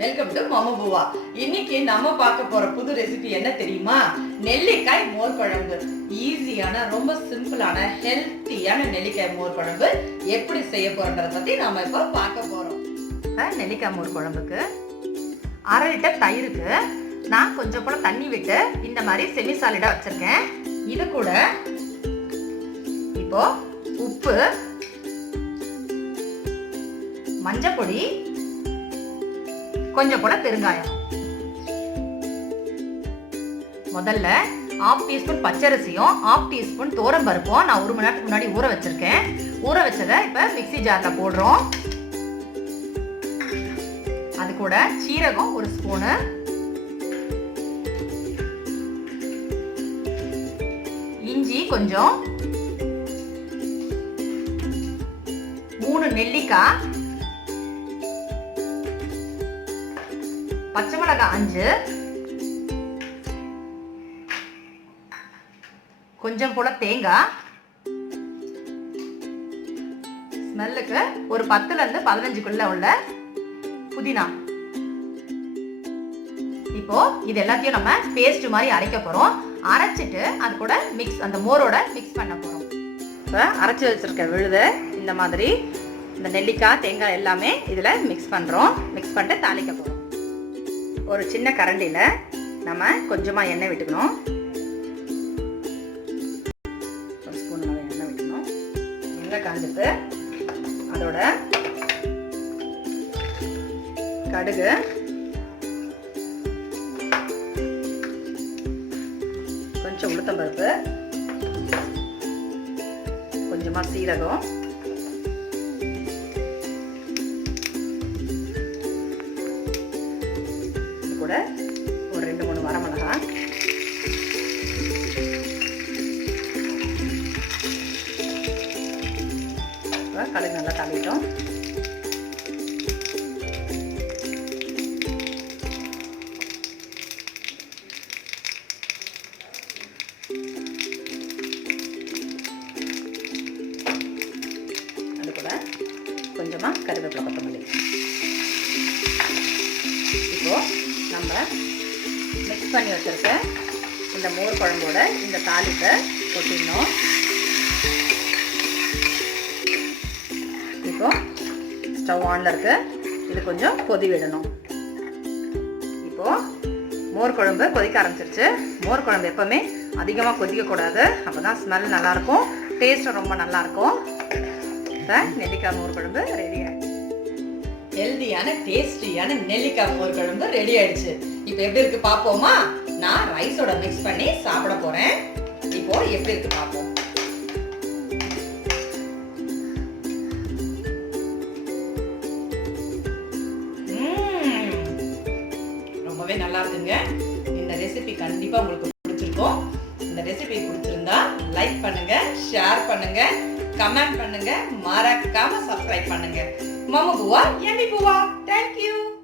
Welcome to மம்மு பூவா. இன்னைக்கு நம்ம பார்க்க போற புது ரெசிபி என்ன தெரியுமா? நெல்லிக்காய் மோர் குழம்பு. ஈஸியான, ரொம்ப சிம்பிளான, ஹெல்த்தியான நெல்லிக்காய் மோர் குழம்பு எப்படி செய்ய போறோன்றத பத்தி நாம இப்போ பார்க்க போறோம். நெல்லிக்காய் மோர் குழம்புக்கு 1/2 லிட்டர் தயிருக்கு நான் கொஞ்சம் போல தண்ணி விட்டு இந்த மாதிரி செமி சாலிடா வச்சிருக்கேன். இது கூட இப்போ உப்பு, மஞ்சள் பொடி, கொஞ்சம் போல பெருங்காயம், முதல்ல 1/2 டீஸ்பூன் பச்சரிசியும் 1/2 டீஸ்பூன் தோரம் பருப்பும் நான் 1 மணி நேரத்துக்கு முன்னாடி ஊற வச்சிருக்கேன். ஊற வச்சதை இப்போ மிக்ஸி ஜார்ல போடுறோம். அது கூட சீரகம் 1 ஸ்பூனு, இஞ்சி கொஞ்சம், 3 நெல்லிக்காய், பச்சை மிளகாய் 5, கொஞ்சம் போல தேங்காய், ஸ்மெல்லுக்கு ஒரு 10ல இருந்து 15க்குள்ள உள்ள புதினா. இப்போ இது எல்லாத்தையும் நம்ம பேஸ்ட் மாதிரி அரைக்க போறோம். அரைச்சிட்டு அது கூட அந்த மோரோட மிக்ஸ் பண்ண போறோம். இப்போ அரைச்சி வச்சிருக்க விழுத இந்த மாதிரி இந்த நெல்லிக்காய், தேங்காய் எல்லாமே இதுல மிக்ஸ் பண்றோம். மிக்ஸ் பண்ணிட்டு தாளிக்க போறோம். ஒரு சின்ன கரண்டியில் நம்ம கொஞ்சமாக எண்ணெய் விட்டுக்கணும். 1 ஸ்பூன் எண்ணெய் விட்டுக்கணும். எண்ணெய் காஞ்சிட்டு அதோட கடுகு, கொஞ்சம் உளுத்தம்பருப்பு, கொஞ்சமாக சீரகம், கூட ஒரு 2-3 வரமிளகாய், கடுகு நல்லா தாளிட்டோம். அது கூட கொஞ்சமா கருவேப்பிலை, கொத்தமல்லி. இப்போ நம்ம மிக்ஸ் பண்ணி வச்சிருக்க இந்த மோர் குழம்போட இந்த தாளிப்பை கொட்டிடணும். இப்போ ஸ்டவ் ஆன்ல இருக்கு. இது கொஞ்சம் கொதி விடணும். இப்போ மோர் குழம்பு கொதிக்க ஆரம்பிச்சிருச்சு. மோர் குழம்பு எப்பவுமே அதிகமாக கொதிக்கக்கூடாது, அப்போதான் ஸ்மெல் நல்லாயிருக்கும், டேஸ்ட்டும் ரொம்ப நல்லாயிருக்கும். இப்போ நெல்லிக்காய் மோர் குழம்பு ரெடி ஆகிடுச்சு. ஹெல்தியான, டேஸ்டியான நெல்லிக்காய் மோர் குழம்பு ரெடி ஆயிடுச்சு. இப்போ எப்படி இருக்கு பார்ப்போமா? நான் ரைஸோட மிக்ஸ் பண்ணி சாப்பிட போறேன். இப்போ எப்படி இருக்கு பார்ப்போம். ரொம்பவே நல்லா இருக்குங்க. இந்த ரெசிபி கண்டிப்பா உங்களுக்கு பிடிச்சிருக்கும். இந்த ரெசிபி பிடிச்சிருந்தா லைக் பண்ணுங்க, ஷேர் பண்ணுங்க, கமெண்ட் பண்ணுங்க, மறக்காம சப்ஸ்கிரைப் பண்ணுங்க. Mommu Buva, yummy Buva. Thank you.